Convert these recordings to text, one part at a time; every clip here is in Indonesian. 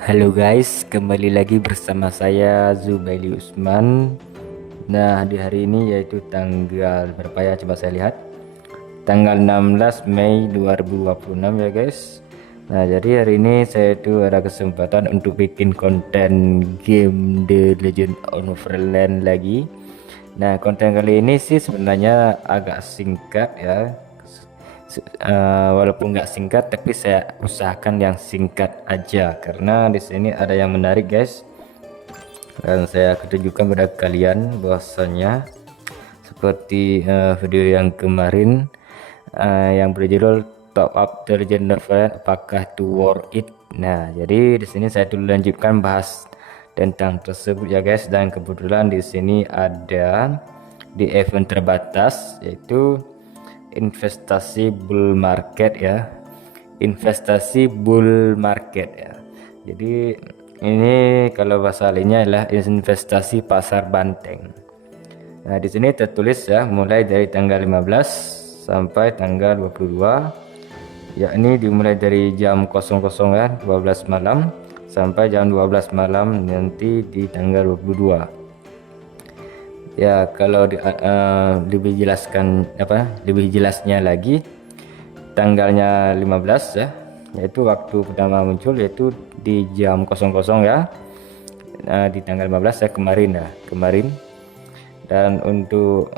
Halo guys, kembali lagi bersama saya Zubaili Usman. Nah, di hari ini yaitu tanggal berapa ya? Coba saya lihat. Tanggal 16 Mei 2026 ya guys. Nah, jadi hari ini saya itu ada kesempatan untuk bikin konten game The Legend of Neverland lagi. Nah, konten kali ini sih sebenarnya agak singkat ya. Walaupun nggak singkat, tapi saya usahakan yang singkat aja karena di sini ada yang menarik guys. Dan saya akan tunjukkan pada kalian bahwasanya seperti video yang kemarin yang berjudul Top Up The Legend of Neverland, apakah itu worth it. Nah, jadi di sini saya dulu lanjutkan bahas tentang tersebut ya guys, dan kebetulan di sini ada di event terbatas yaitu investasi bull market ya, investasi bull market ya. Jadi ini kalau bahasa lainnya adalah investasi pasar banteng. Nah, di sini tertulis ya mulai dari tanggal 15 sampai tanggal 22, yakni dimulai dari jam 00 ya 12 malam sampai jam 12 malam nanti di tanggal 22. Ya, kalau lebih jelasnya lagi, tanggalnya 15 ya, yaitu waktu pertama muncul yaitu di jam 00 ya. Di tanggal 15 ya kemarin. Dan untuk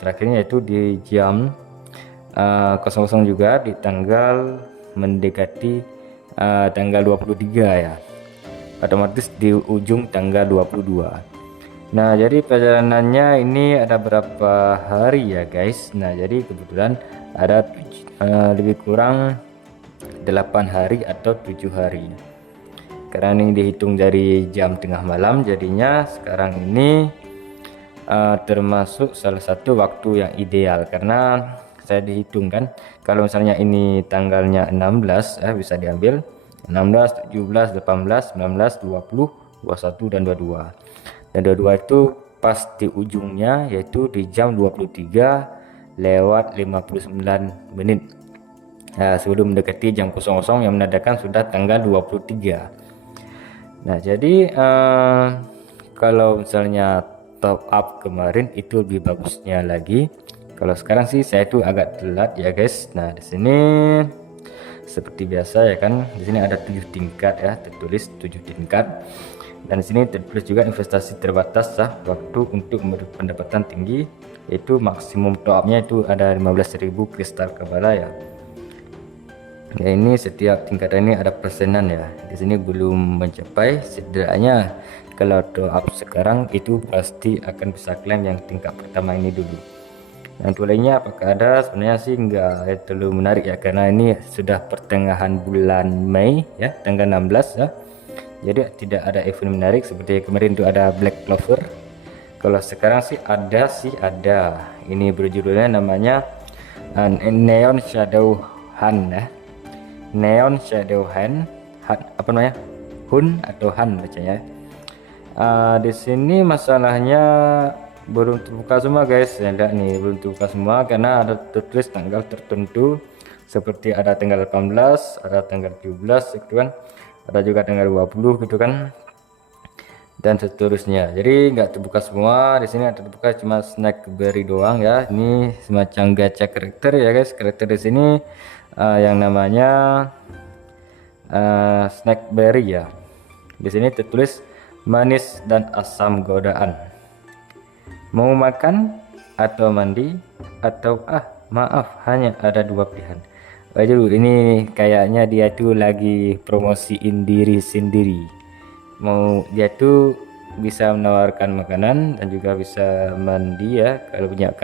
terakhirnya yaitu di jam 00 juga di tanggal mendekati tanggal 23 ya. Otomatis di ujung tanggal 22. Nah, jadi perjalanannya ini ada berapa hari ya guys. Nah, jadi kebetulan ada lebih kurang 8 hari atau 7 hari. Karena ini dihitung dari jam tengah malam, jadinya sekarang ini termasuk salah satu waktu yang ideal. Karena saya dihitung kan, kalau misalnya ini tanggalnya 16 bisa diambil 16, 17, 18, 19, 20, 21 dan 22. Dan 22 itu pas di ujungnya yaitu di jam 23:59. Nah, sebelum mendekati jam 00 yang menandakan sudah tanggal 23. Nah, jadi kalau misalnya top up kemarin itu lebih bagusnya lagi. Kalau sekarang sih saya itu agak telat ya guys. Nah, di sini seperti biasa ya kan, di sini ada 7 tingkat ya, tertulis 7 tingkat. Dan di sini tertulis juga investasi terbatas ya, waktu untuk pendapatan tinggi, yaitu maksimum top up-nya itu ada 15.000 kristal kebala ya. Ya, ini setiap tingkatan ini ada persenan ya. Di sini belum mencapai, setidaknya kalau top up sekarang itu pasti akan bisa klaim yang tingkat pertama ini dulu. Yang lainnya apakah ada? Sebenarnya sih enggak terlalu menarik ya, karena ini sudah pertengahan bulan Mei ya, tanggal 16 ya. Jadi tidak ada event menarik seperti kemarin itu ada Black Clover. Kalau sekarang sih ada. Ini berjudulnya namanya Neon Shadow Hunt ya. Neon Shadow Hunt, apa namanya? Hun atau Han bacanya. Di sini masalahnya belum terbuka semua guys. Ya, lihat nih belum terbuka semua karena ada tertulis tanggal tertentu, seperti ada tanggal 18, ada tanggal 17 gitu kan. Ada juga tanggal 20 gitu kan, dan seterusnya. Jadi nggak terbuka semua. Di sini ada terbuka cuma Snackberry doang ya. Ini semacam gacha karakter ya guys. Karakter di sini yang namanya Snackberry ya. Di sini tertulis manis dan asam godaan. Mau makan atau mandi atau maaf hanya ada 2 pilihan. Waduh, ini kayaknya dia tuh lagi promosiin diri sendiri. Mau dia tuh bisa menawarkan makanan dan juga bisa mandi ya, kalau punya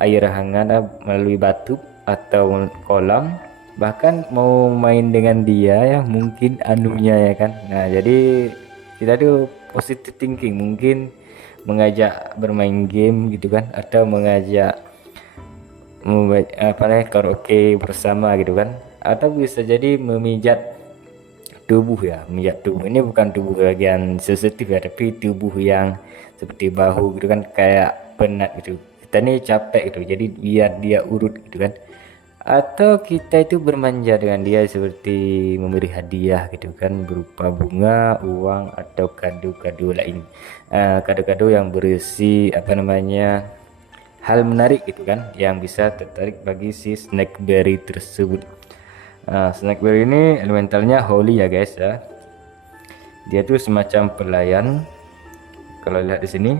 air hangat melalui batu atau kolam. Bahkan mau main dengan dia ya, mungkin anunya ya kan. Nah, jadi kita tuh positive thinking, mungkin mengajak bermain game gitu kan, atau mengajak karaoke bersama gitu kan, atau bisa jadi memijat tubuh ya. Memijat tubuh ini bukan tubuh bagian sensitif ya, tapi tubuh yang seperti bahu gitu kan, kayak penat gitu, kita nih capek gitu, jadi biar dia urut gitu kan. atau kita itu bermanja dengan dia seperti memberi hadiah gitu kan, berupa bunga, uang, atau kado-kado lain, kado-kado yang berisi apa namanya, hal menarik gitu kan, yang bisa tertarik bagi si Snakeberry tersebut. Snakeberry ini elementalnya holy ya guys ya, dia tuh semacam pelayan. Kalau lihat di sini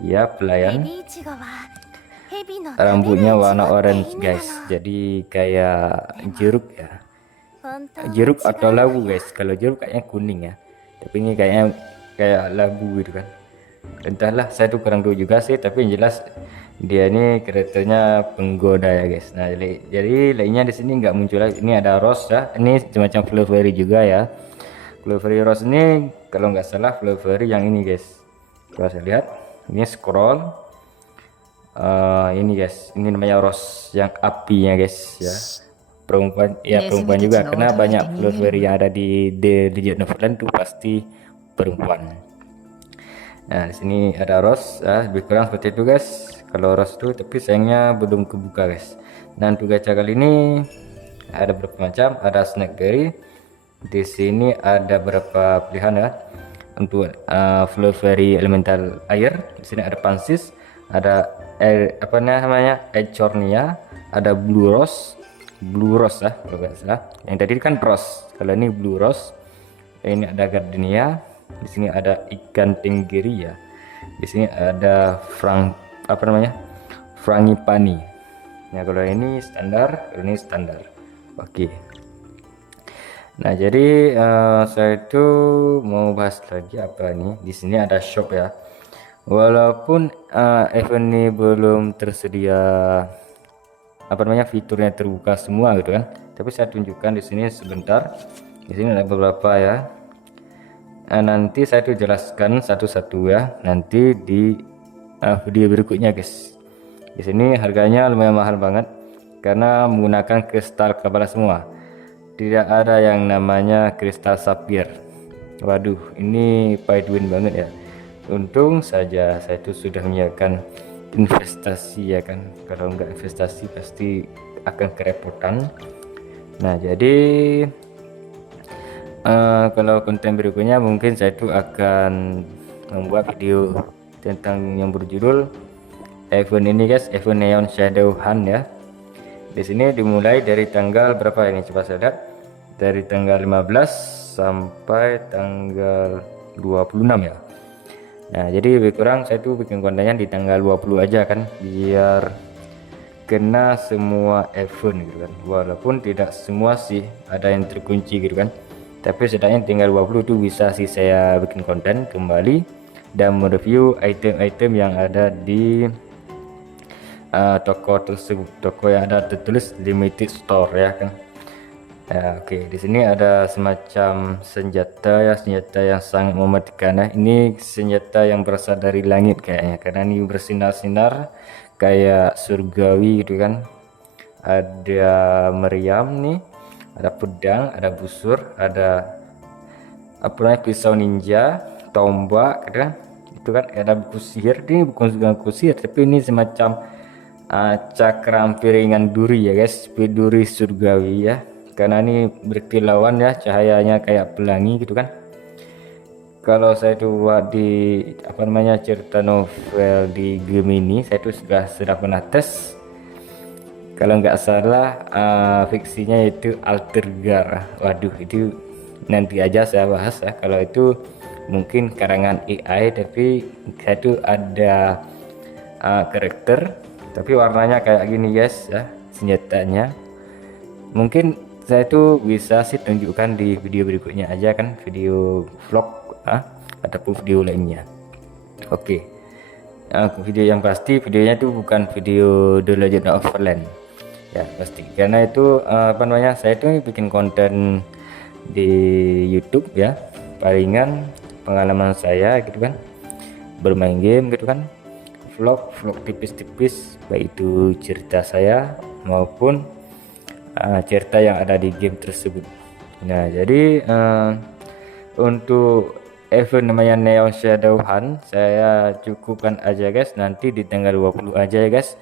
ya, pelayan, ヘビイチゴは蛇の食べ rambutnya るイチ warna ゴって orange 意味 guys, なの。 jadi kayak jeruk ya, 本当は違 jeruk う atau の labu よ。 guys. Kalau jeruk kayaknya kuning ya, tapi ini kayaknya kayak labu gitu kan. Entahlah, saya tuh kurang tahu juga sih, tapi yang jelas dia ini karakternya penggoda ya guys. Nah, jadi lainnya di sini nggak muncul lagi. Ini ada rose ya, ini semacam Clovery juga ya. Clovery rose ini kalau nggak salah Clovery yang ini guys. Kalau saya lihat ini scroll. Ini guys, ini namanya rose yang apinya guys ya. Perempuan ya, perempuan juga karena banyak Clovery yang ada di The Legend of Zelda tuh pasti perempuan. Nah, di sini ada rose, lebih kurang seperti itu guys. Kalau rose itu, tapi sayangnya belum kebuka guys. Dan untuk gacha kali ini ada beberapa macam, ada Snakeberry. Di sini ada beberapa pilihan ya. Untuk Clovery elemental air, di sini ada Pansis, ada apa namanya, Echornia, ada Blue Rose ya kalau nggak salah. Yang tadi kan rose, kalau ini Blue Rose. Ini ada Gardenia. Di sini ada ikan tenggiri ya. Di sini ada frangipani. Nah, kalau ini standar, kalau ini standar. Oke. Nah, jadi saya itu mau bahas lagi apa nih? Di sini ada shop ya. Walaupun event ini belum tersedia apa namanya, fiturnya terbuka semua gitu kan. Tapi saya tunjukkan di sini sebentar. Di sini ada beberapa ya. Nanti saya tuh jelaskan satu-satu ya nanti di video berikutnya guys. Di sini harganya lumayan mahal banget karena menggunakan kristal Kabala semua. Tidak ada yang namanya kristal sapphire. Waduh, ini pay to win banget ya. Untung saja saya itu sudah menyiapkan investasi ya kan. Kalau nggak investasi pasti akan kerepotan. Nah, jadi kalau konten berikutnya mungkin saya itu akan membuat video tentang yang berjudul event ini guys, event Neon Shadow Hunt ya. Di sini dimulai dari tanggal berapa ini, coba saya lihat, dari tanggal 15 sampai tanggal 26 ya. Nah, jadi lebih kurang saya tuh bikin kontennya di tanggal 20 aja kan, biar kena semua event gitu kan. Walaupun tidak semua sih, ada yang terkunci gitu kan. Tapi setidaknya tinggal 20 itu bisa sih saya bikin konten kembali dan mereview item-item yang ada di toko tersebut, toko yang ada tertulis limited store ya kan. Oke, di sini ada semacam senjata ya, senjata yang sangat mematikan ya. Ini senjata yang berasal dari langit kayaknya, karena ini bersinar-sinar kayak surgawi gitu kan. Ada meriam nih, ada pedang, ada busur, ada apa namanya, pisau ninja, tombak gitu kan. Itu kan ada buku sihir. Ini bukan buku sihir, tapi ini semacam cakram piringan duri ya guys, duri surgawi ya, karena ini berkilauan ya, cahayanya kayak pelangi gitu kan. Kalau saya itu buat di apa namanya, cerita novel di game ini, saya itu sudah pernah tes. Kalau nggak salah fiksinya itu Altergar. Waduh, itu nanti aja saya bahas ya. Kalau itu mungkin karangan AI, tapi saya itu ada karakter, tapi warnanya kayak gini guys ya senjatanya. Mungkin saya itu bisa sih tunjukkan di video berikutnya aja kan, video vlog ataupun video lainnya. Oke. Video yang pasti videonya itu bukan video The Legend of Zelda ya, pasti, karena itu apa namanya, saya itu bikin konten di YouTube ya, palingan pengalaman saya gitu kan, bermain game gitu kan, vlog tipis-tipis, baik itu cerita saya maupun cerita yang ada di game tersebut. Nah, jadi untuk event namanya Neon Shadow Hunt saya cukupkan aja guys, nanti di tanggal 20 aja ya guys.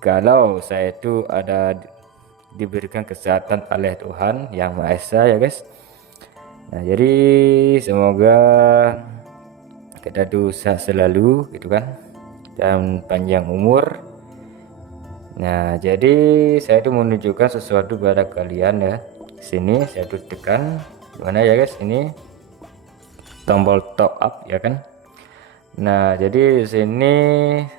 Kalau saya itu ada diberikan kesehatan oleh Tuhan Yang Maha Esa ya guys. Nah jadi semoga kita tuh sehat selalu gitu kan, dan panjang umur. Nah jadi saya tuh menunjukkan sesuatu pada kalian ya. Sini saya tuh tekan mana ya guys, ini tombol top up ya kan. Nah jadi di sini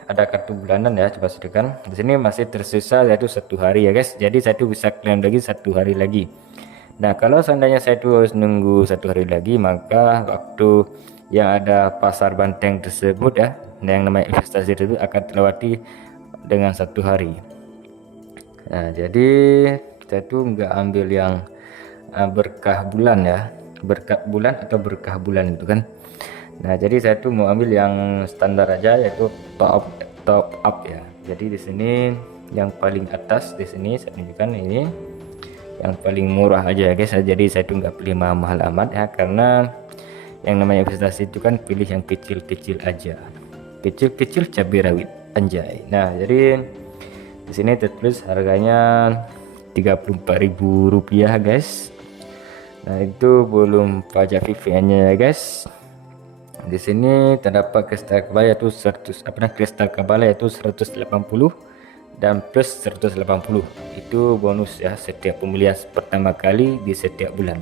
ada kartu bulanan ya, coba saya tekan. Di sini masih tersisa yaitu 1 hari ya guys, jadi saya tuh bisa klaim lagi 1 hari lagi. Nah kalau seandainya saya tuh harus nunggu 1 hari lagi, maka waktu yang ada pasar banteng tersebut ya, yang namanya investasi itu akan terlewati dengan 1 hari. Nah jadi saya tuh nggak ambil yang berkah bulan ya, berkat bulan atau berkah bulan itu kan. Nah jadi saya tuh mau ambil yang standar aja, yaitu top up ya. Jadi di sini yang paling atas di sini saya tunjukkan, ini yang paling murah aja ya guys. Jadi saya tuh nggak pilih mahal amat ya, karena yang namanya investasi itu kan pilih yang kecil-kecil aja, kecil-kecil cabai rawit anjay. Nah jadi di sini tertulis harganya Rp34.000 guys. Nah itu belum pajak VPN-nya ya guys. Di sini terdapat kristal kebal yaitu 100 kristal kebal yaitu 180 dan plus 180 itu bonus ya setiap pembelian pertama kali di setiap bulan.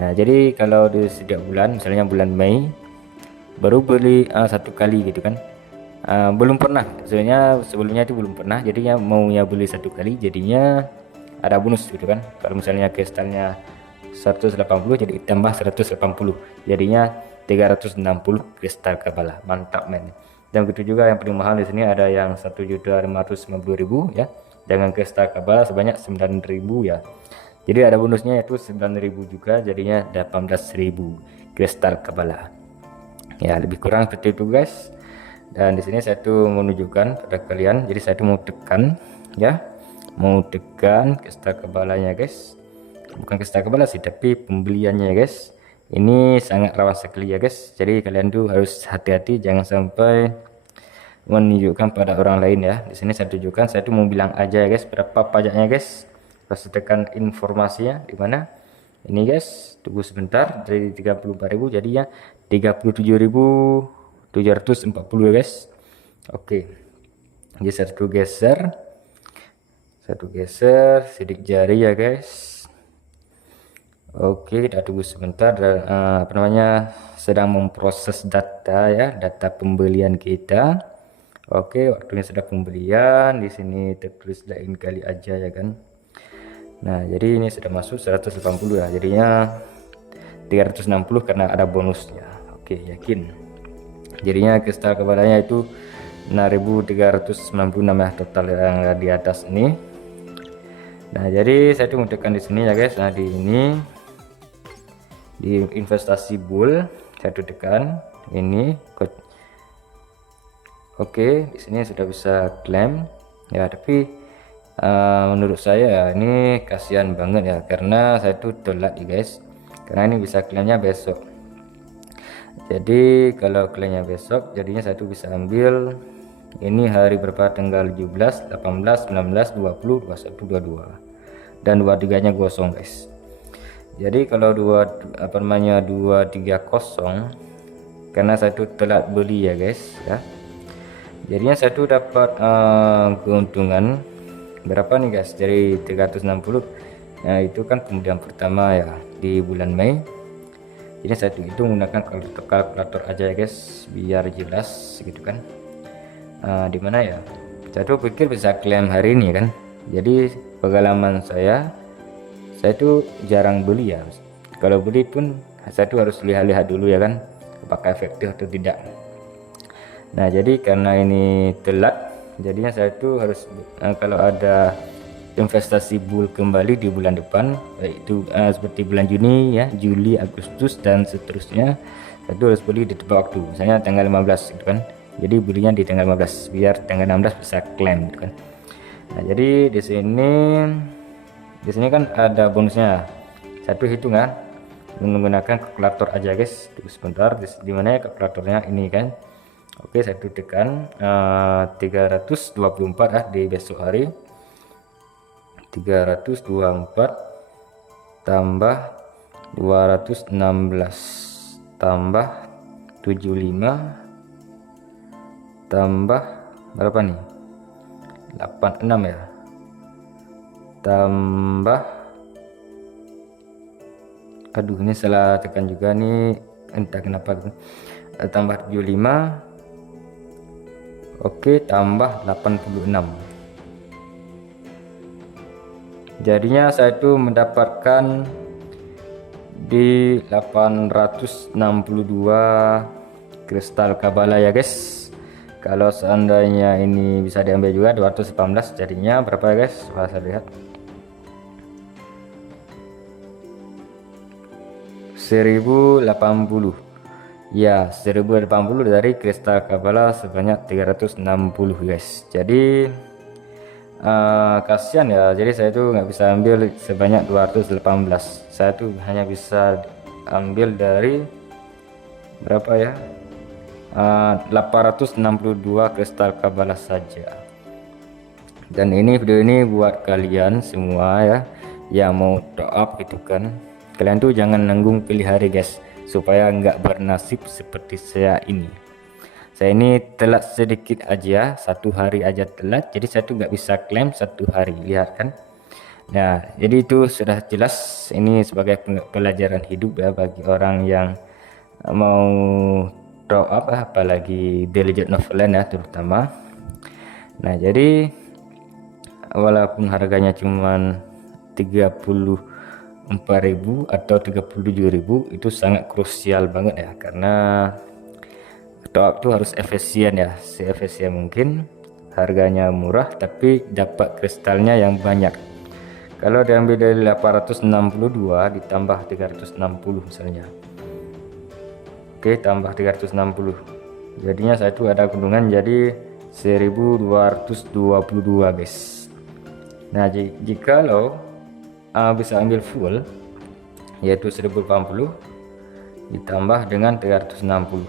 Nah jadi kalau di setiap bulan, misalnya bulan Mei baru beli 1 kali gitu kan, belum pernah sebenarnya, sebelumnya itu belum pernah, jadinya maunya beli 1 kali jadinya ada bonus gitu kan. Kalau misalnya kristalnya 180 jadi tambah 180 jadinya 360 kristal kabala, mantap men. Dan begitu juga yang paling mahal di sini ada yang 1.550.000 ya, dengan kristal kabala sebanyak 9.000 ya. Jadi ada bonusnya yaitu 9.000 juga, jadinya 18.000 kristal kabala. Ya lebih kurang seperti itu guys. Dan di sini saya tuh menunjukkan pada kalian, jadi saya tuh mau tekan ya, mau tekan kristal kabalanya guys, bukan kristal kabala sih tapi pembeliannya guys. Ini sangat rawan sekali ya guys, jadi kalian tuh harus hati-hati jangan sampai menunjukkan pada orang lain ya. Di sini saya tunjukkan, saya tuh mau bilang aja ya guys berapa pajaknya guys. Pas tekan informasinya di mana ini guys, tunggu sebentar, dari 34.000 jadinya 37.740 ya guys. Oke, jadi satu geser sidik jari ya guys. Oke, kita tunggu sebentar, dan sedang memproses data ya, data pembelian kita. Oke, waktunya sudah pembelian. Di sini tertulis lain kali aja ya kan. Nah jadi ini sudah masuk 180 ya, jadinya 360 karena ada bonusnya. Oke, yakin. Jadinya kristal kepadanya itu 6.396 ya total yang di atas ini. Nah jadi saya tuh tekan di sini ya guys. Nah di ini di investasi bull saya tuh tekan ini. Oke, di sini sudah bisa klaim ya, tapi menurut saya ya ini kasihan banget ya, karena saya tuh telat ya guys, karena ini bisa klaimnya besok. Jadi kalau klaimnya besok jadinya saya tuh bisa ambil ini hari berapa, tanggal 17, 18, 19, 20, 21, 22 dan 23 nya kosong guys. Jadi kalau 230 karena saya tuh telat beli ya guys ya, jadinya saya tuh dapat keuntungan berapa nih guys, dari 360. Nah itu kan kemudian pertama ya di bulan Mei. Jadi saya itu menggunakan kalkulator aja ya guys biar jelas gitu kan. Dimana ya saya tuh pikir bisa klaim hari ini kan. Jadi pengalaman saya tuh jarang beli ya, kalau beli pun saya tuh harus lihat-lihat dulu ya kan apakah efektif atau tidak. Nah jadi karena ini telat jadinya saya tuh harus kalau ada investasi bull kembali di bulan depan, yaitu seperti bulan Juni ya, Juli, Agustus dan seterusnya, saya tuh harus beli di tepat waktu, misalnya tanggal 15 gitu kan. Jadi belinya di tanggal 15 biar tanggal 16 bisa klaim gitu kan. Nah jadi di sini kan ada bonusnya. Saya tuh hitung kan menggunakan kalkulator aja guys. Tunggu sebentar, di mana ya kalkulatornya ini kan. Oke, saya tekan 324 di besok hari, 324 tambah 216 tambah 75 tambah berapa nih, 86 ya, tambah, aduh ini salah tekan juga nih, entah kenapa, tambah 75, oke, tambah 86. Jadinya saya itu mendapatkan di 862 kristal Kabbalah ya guys. Kalau seandainya ini bisa diambil juga 218, jadinya berapa ya guys? Coba saya lihat, 1080 ya, 1080 dari kristal Kabbalah sebanyak 360 guys. Jadi kasihan ya, jadi saya tuh nggak bisa ambil sebanyak 218, saya tuh hanya bisa ambil dari berapa ya, 862 kristal Kabbalah saja. Dan ini video ini buat kalian semua ya yang mau top up gitu kan, kalian tuh jangan nanggung pilih hari guys, supaya nggak bernasib seperti saya ini. Saya ini telat sedikit aja, 1 hari aja telat, jadi saya tuh nggak bisa klaim 1 hari, lihat kan. Nah jadi itu sudah jelas, ini sebagai pelajaran hidup ya bagi orang yang mau top up, apalagi The Legend of Zelda ya terutama. Nah jadi walaupun harganya cuman 34.000 atau 37.000, itu sangat krusial banget ya, karena top up itu harus efisien ya, seefisien mungkin, harganya murah tapi dapat kristalnya yang banyak. Kalau diambil dari 862 ditambah 360 misalnya, oke, tambah 360, jadinya saya itu ada keuntungan jadi 1222 guys. Nah jika lo bisa ambil full yaitu 1080 ditambah dengan 360,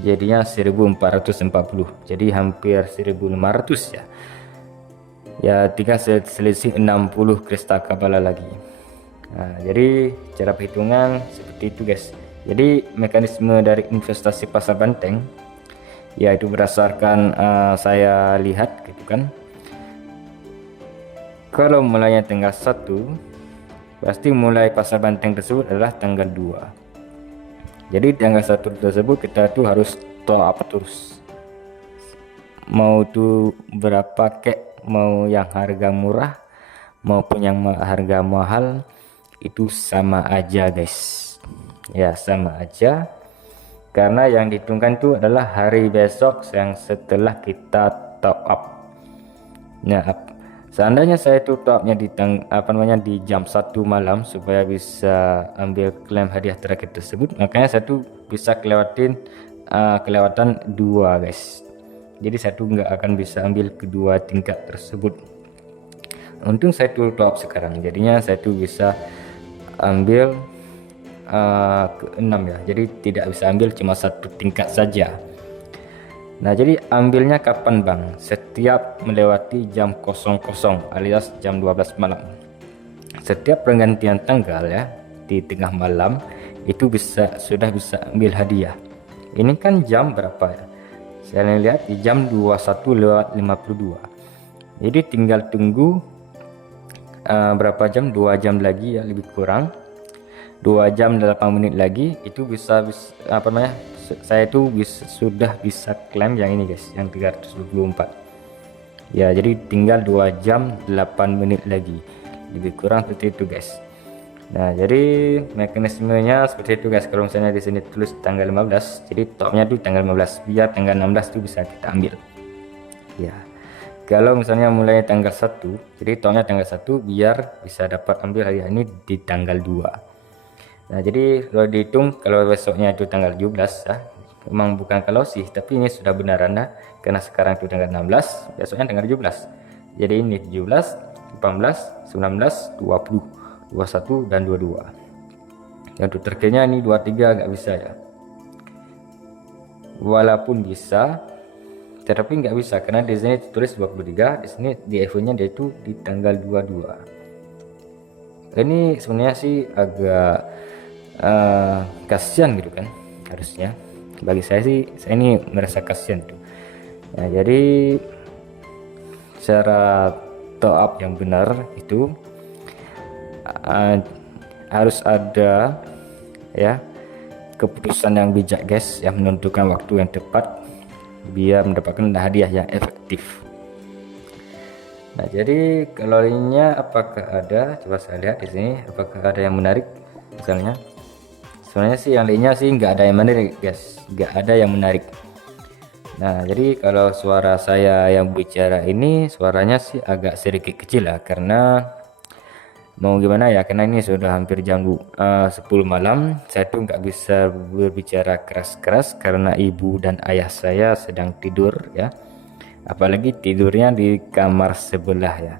jadinya 1440, jadi hampir 1500 ya. Ya tinggal selisih 60 kristal Kabbalah lagi. Nah, jadi cara perhitungan seperti itu guys. Jadi mekanisme dari investasi pasar banteng yaitu berdasarkan saya lihat gitu kan. Kalau mulainya tanggal 1, pasti mulai pasar banteng tersebut adalah tanggal 2. Jadi tanggal 1 tersebut kita tuh harus top up terus, mau tuh berapa kek, mau yang harga murah maupun yang harga mahal, itu sama aja guys ya, sama aja, karena yang dihitungkan itu adalah hari besok yang setelah kita top up. Nah seandainya saya itu top upnya di di jam 1 malam supaya bisa ambil klaim hadiah terakhir tersebut, makanya saya tuh bisa kelewatan 2 guys. Jadi saya tuh nggak akan bisa ambil kedua tingkat tersebut. Untung saya tuh top up sekarang, jadinya saya tuh bisa ambil ke-6 ya, jadi tidak bisa ambil cuma 1 tingkat saja. Nah jadi ambilnya kapan bang? Setiap melewati jam 00 alias jam 12 malam. Setiap pergantian tanggal ya, di tengah malam itu sudah bisa ambil hadiah. Ini kan jam berapa ya? Saya lihat di jam 21:52. Jadi tinggal tunggu berapa jam, 2 jam lagi ya, lebih kurang 2 jam 8 menit lagi, itu bisa saya itu sudah bisa klaim yang ini guys, yang 324 ya. Jadi tinggal 2 jam 8 menit lagi, lebih kurang seperti itu guys. Nah jadi mekanismenya seperti itu guys. Kalau misalnya di sini tulis tanggal 15, jadi topnya itu tanggal 15, biar tanggal 16 itu bisa kita ambil ya. Kalau misalnya mulai tanggal 1, jadi topnya tanggal 1 biar bisa dapat ambil hadiah ini di tanggal 2. Nah jadi kalau dihitung, kalau besoknya itu tanggal 17 ya, memang bukan kalau sih, tapi ini sudah benaran ya, karena sekarang itu tanggal 16, besoknya tanggal 17. Jadi ini 17, 18, 19, 20, 21 dan 22. Dan untuk terakhirnya ini 23 nggak bisa ya. Walaupun bisa, tetapi nggak bisa karena di sini tulis 23, di sini di eventnya dia itu di tanggal 22. Ini sebenarnya sih agak kasihan gitu kan, harusnya bagi saya sih, saya ini merasa kasihan tuh. Nah, jadi cara top up yang benar itu harus ada ya keputusan yang bijak guys, yang menentukan waktu yang tepat biar mendapatkan hadiah yang efektif. Nah, jadi kalau linknya apakah ada, coba saya lihat di sini apakah ada yang menarik. Misalnya sebenarnya sih yang linknya sih nggak ada yang menarik guys, nggak ada yang menarik. Nah, jadi kalau suara saya yang bicara ini suaranya sih agak sedikit kecil lah, karena mau gimana ya, karena ini sudah hampir jam 10 malam. Saya tuh nggak bisa berbicara keras-keras karena ibu dan ayah saya sedang tidur ya, apalagi tidurnya di kamar sebelah ya.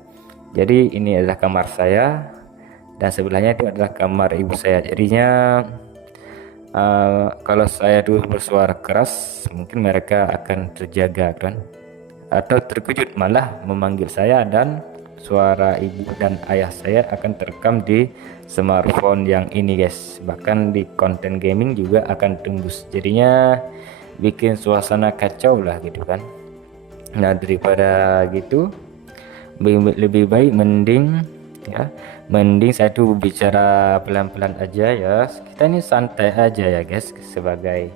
Jadi ini adalah kamar saya dan sebelahnya itu adalah kamar ibu saya. Jadinya kalau saya dulu bersuara keras mungkin mereka akan terjaga kan, atau terkejut malah memanggil saya, dan suara ibu dan ayah saya akan terekam di smartphone yang ini guys, bahkan di konten gaming juga akan tembus. Jadinya bikin suasana kacau lah gitu kan. Nah, daripada gitu lebih baik mending saya tuh bicara pelan-pelan aja ya. Kita ini santai aja ya guys, sebagai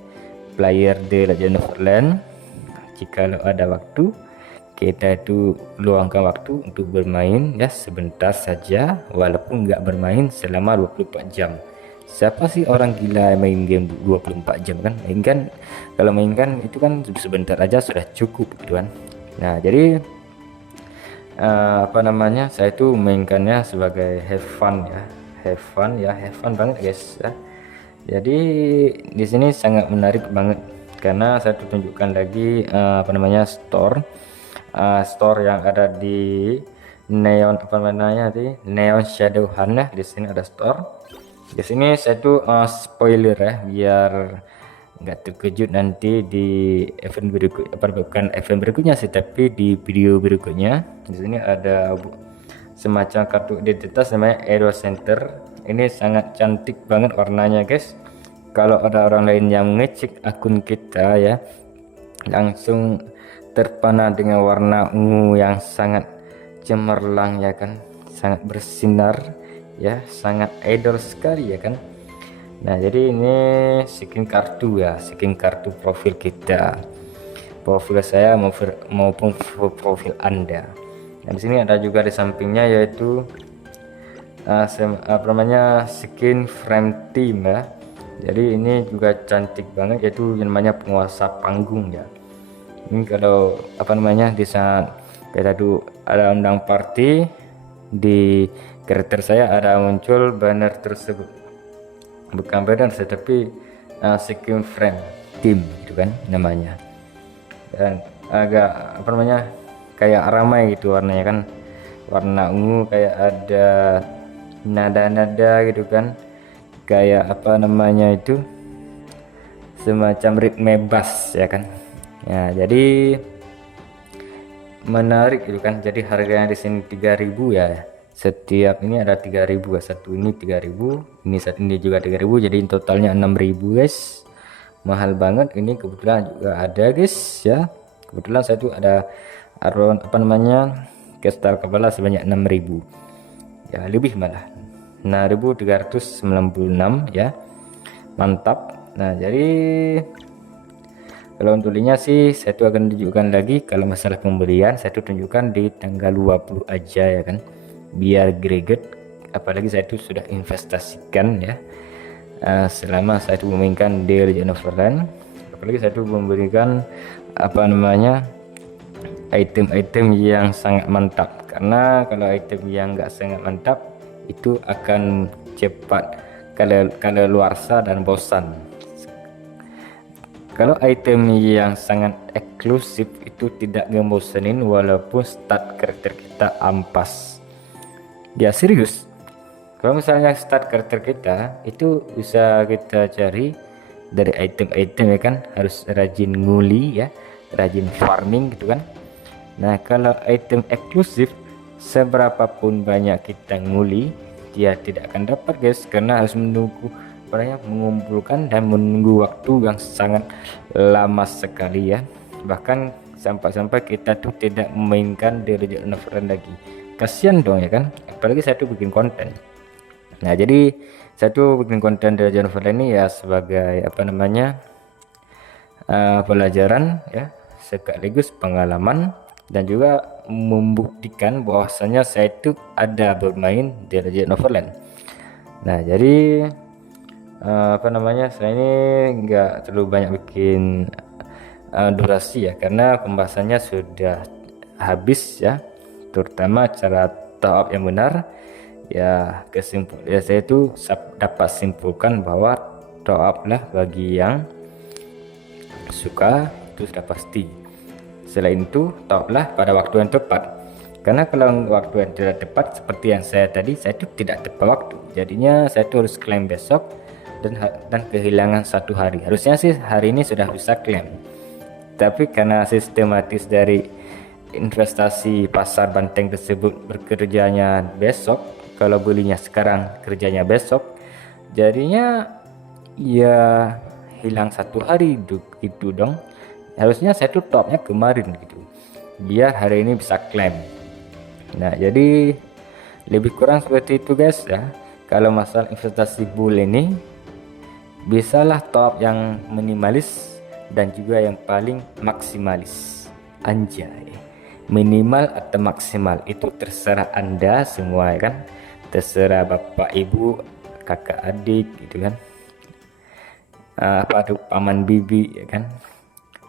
player The Legend of Neverland. Jika ada waktu, kita itu luangkan waktu untuk bermain ya, sebentar saja, walaupun nggak bermain selama 24 jam. Siapa sih orang gila main game 24 jam kan? Kalau main kan itu kan sebentar aja sudah cukup gitu kan. Nah, jadi saya itu mainkannya sebagai have fun banget guys ya. Jadi di sini sangat menarik banget karena saya tunjukkan lagi store yang ada di Neon Neon Shadowhunt ya. Di sini ada store. Di sini saya tuh spoiler ya, biar nggak terkejut nanti di event bukan event berikutnya sih, tapi di video berikutnya. Di sini ada semacam kartu identitas namanya Edo Center. Ini sangat cantik banget warnanya guys. Kalau ada orang lain yang ngecek akun kita ya, langsung terpana dengan warna ungu yang sangat cemerlang ya kan, sangat bersinar ya, sangat idol sekali ya kan. Nah, jadi ini skin kartu ya, skin kartu profil kita, profil saya maupun profil Anda. Nah, di sini ada juga di sampingnya yaitu skin frame team ya. Jadi ini juga cantik banget, yaitu yang namanya penguasa panggung ya. Ini kalau di saat kita tuh ada undang party, di karakter saya ada muncul banner tersebut, bukan banner tetapi skin frame team gitu kan namanya, dan agak kayak ramai gitu warnanya kan, warna ungu, kayak ada nada-nada gitu kan, kayak itu semacam ritme bass ya kan ya. Jadi menarik gitu kan. Jadi harganya di sini 3.000 ya, setiap ini ada 3.000 ya, satu ini 3.000, ini satu ini juga 3.000, jadi totalnya 6.000 guys. Mahal banget ini. Kebetulan juga ada guys ya, kebetulan saya tuh ada kristal kepala sebanyak 6.000 ya, lebih malah 6.396 ya, mantap. Nah, jadi kalau untuk linknya sih saya tuh akan tunjukkan lagi. Kalau masalah pembelian saya tuh tunjukkan di tanggal 20 aja ya kan, biar greget. Apalagi saya tuh sudah investasikan ya, selama saya tuh memainkan The Legend of Neverland. Apalagi saya tuh memberikan item-item yang sangat mantap, karena kalau item yang enggak sangat mantap itu akan cepat kadaluarsa dan bosan. Kalau item yang sangat eksklusif itu tidak ngebosenin walaupun stat karakter kita ampas ya, serius. Kalau misalnya stat karakter kita itu bisa kita cari dari item-item ya kan, harus rajin nguli ya, rajin farming gitu kan. Nah kalau item eksklusif seberapapun banyak kita nguli dia tidak akan dapat guys, karena harus menunggu mengumpulkan dan menunggu waktu yang sangat lama sekali ya. Bahkan sampai-sampai kita tuh tidak memainkan The Legend of Neverland lagi, kasihan dong ya kan, apalagi saya tuh bikin konten. Nah jadi saya tuh bikin konten The Legend of Neverland ini ya sebagai pelajaran ya, sekaligus pengalaman, dan juga membuktikan bahwasanya saya itu ada bermain The Legend of Neverland. Nah jadi saya ini nggak terlalu banyak bikin durasi ya, karena pembahasannya sudah habis ya, terutama cara top up yang benar ya. Saya itu dapat simpulkan bahwa top up lah bagi yang suka, itu sudah pasti. Selain itu top up lah pada waktu yang tepat, karena kalau waktu yang tidak tepat seperti yang saya tadi, saya itu tidak tepat waktu, jadinya saya itu harus klaim besok dan kehilangan 1 hari. Harusnya sih hari ini sudah bisa klaim, tapi karena sistematis dari investasi pasar banteng tersebut bekerjanya besok, kalau belinya sekarang kerjanya besok, jadinya ya hilang 1 hari gitu dong. Harusnya saya tuh topnya kemarin gitu, biar hari ini bisa klaim. Nah jadi lebih kurang seperti itu guys ya. Kalau masalah investasi bull ini, bisalah top yang minimalis dan juga yang paling maksimalis. Anjay, minimal atau maksimal itu terserah anda semua ya kan, terserah bapak ibu kakak adik gitu kan, paman bibi ya kan,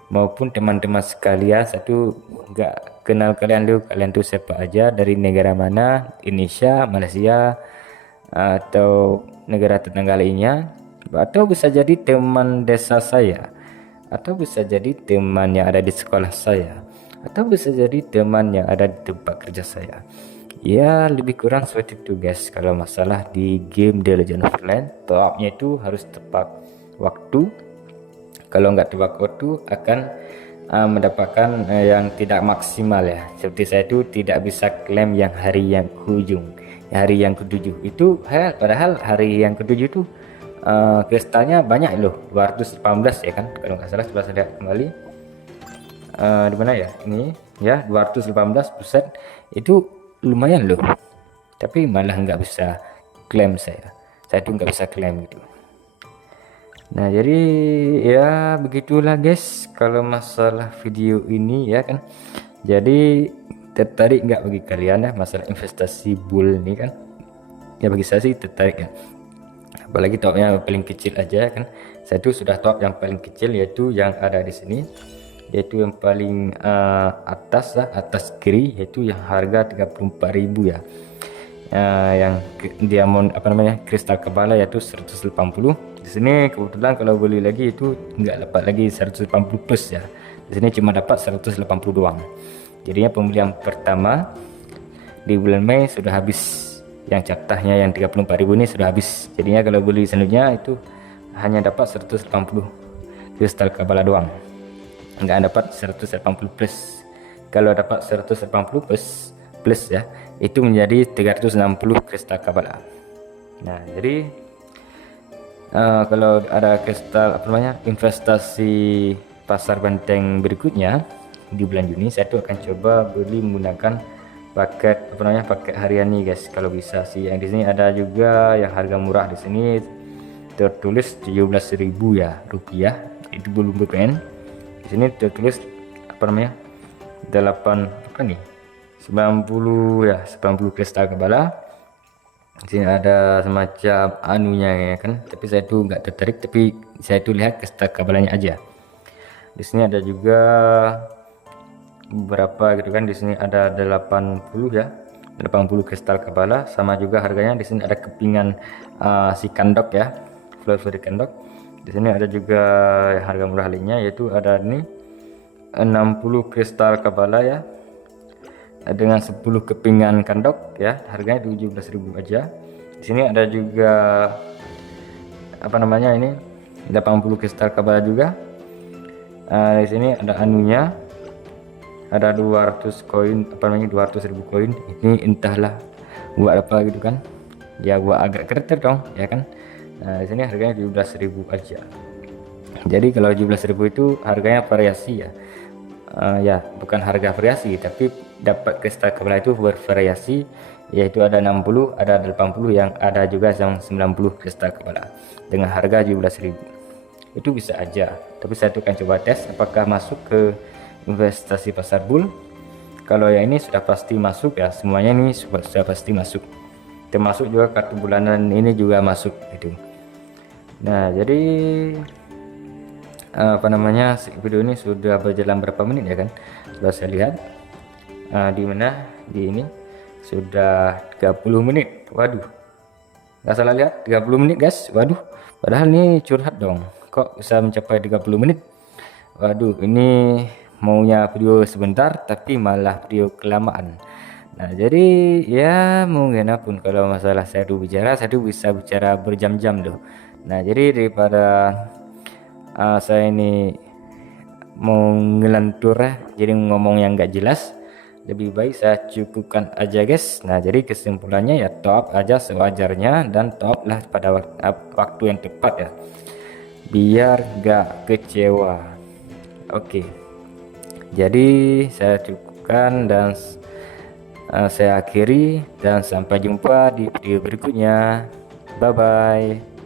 maupun teman-teman sekalian. Satu nggak kenal kalian tuh siapa aja, dari negara mana, Indonesia, Malaysia, atau negara tetangga lainnya, atau bisa jadi teman desa saya, atau bisa jadi teman yang ada di sekolah saya, atau bisa jadi teman yang ada di tempat kerja saya. Ya lebih kurang seperti itu guys. Kalau masalah di game The Legend of Neverland, top up-nya itu harus tepat waktu. Kalau nggak tepat waktu akan mendapatkan yang tidak maksimal ya. Seperti saya itu tidak bisa klaim yang hari yang hari yang ke-7 itu, padahal hari yang ke-7 itu kristalnya banyak loh, 218 ya kan, kalau nggak salah. Coba saya lihat kembali di mana ya, ini ya 218%, itu lumayan loh, tapi malah nggak bisa klaim. Saya itu nggak bisa klaim gitu. Nah jadi ya begitulah guys kalau masalah video ini ya kan. Jadi tertarik nggak bagi kalian ya masalah investasi bull ini kan? Ya bagi saya sih tertarik ya, apalagi topnya paling kecil aja kan. Saya tuh sudah top yang paling kecil, yaitu yang ada di sini, yaitu yang paling atas kiri, yaitu yang harga 34.000 ya. Yang diamond kristal kepala yaitu 180. Di sini kebetulan kalau beli lagi itu nggak dapat lagi 180 plus ya. Di sini cuma dapat 180 doang. Jadinya pembelian pertama di bulan Mei sudah habis. Yang jatahnya yang 34.000 ini sudah habis. Jadinya kalau beli selanjutnya itu hanya dapat 180 kristal kepala doang, nggak dapat 180 plus. Kalau dapat 180 plus ya, itu menjadi 360 kristal kepala. Nah jadi kalau ada kristal investasi pasar banteng berikutnya di bulan Juni, saya tuh akan coba beli menggunakan paket paket harian nih guys, kalau bisa sih. Yang di sini ada juga yang harga murah, di sini tertulis 17.000 ya rupiah, itu belum BPN. Di sini tertulis 90 ya, 90 kristal kepala. Di sini ada semacam anunya ya kan, tapi saya tuh nggak tertarik, tapi saya tuh lihat kristal kepalanya aja. Di sini ada juga beberapa gitu kan, di sini ada 80 ya, 80 kristal kepala, sama juga harganya. Di sini ada kepingan si kandok ya, flower kandok. Di sini ada juga harga murah lainnya, yaitu ada ini 60 kristal kepala ya, dengan 10 kepingan kandok ya, harganya 17.000 aja. Di sini ada juga ini 80 kristal kepala juga Di sini ada anunya, ada 200 koin, apa namanya, 200.000 koin. Ini entahlah buat apa gitu kan, ya gua agak kreatif dong ya kan. Nah, di sini harganya 17.000 aja. Jadi kalau 17.000 itu harganya variasi ya. Ya bukan harga variasi, tapi dapat kristal kepala itu bervariasi, yaitu ada 60, ada 80, yang ada juga yang 90 kristal kepala dengan harga 17.000. Itu bisa aja, tapi saya tuh akan coba tes apakah masuk ke investasi pasar bull. Kalau yang ini sudah pasti masuk ya, semuanya ini sudah pasti masuk, termasuk juga kartu bulanan ini juga masuk gitu. Nah jadi apa namanya, video ini sudah berjalan berapa menit ya kan, sudah saya lihat di mana, di ini sudah 30 menit. Waduh, nggak salah lihat 30 menit guys. Waduh, padahal ini curhat dong, kok bisa mencapai 30 menit. Waduh, ini maunya video sebentar tapi malah video kelamaan. Nah jadi ya mungkin apapun, kalau masalah saya tuh bicara, saya tuh bisa bicara berjam-jam loh. Nah jadi daripada saya ini mau ngelantur ya, jadi ngomong yang nggak jelas, lebih baik saya cukupkan aja guys. Nah jadi kesimpulannya ya, top aja sewajarnya, dan top lah pada waktu yang tepat ya, biar gak kecewa. Oke, jadi saya cukupkan dan saya akhiri, dan sampai jumpa di video berikutnya. Bye bye.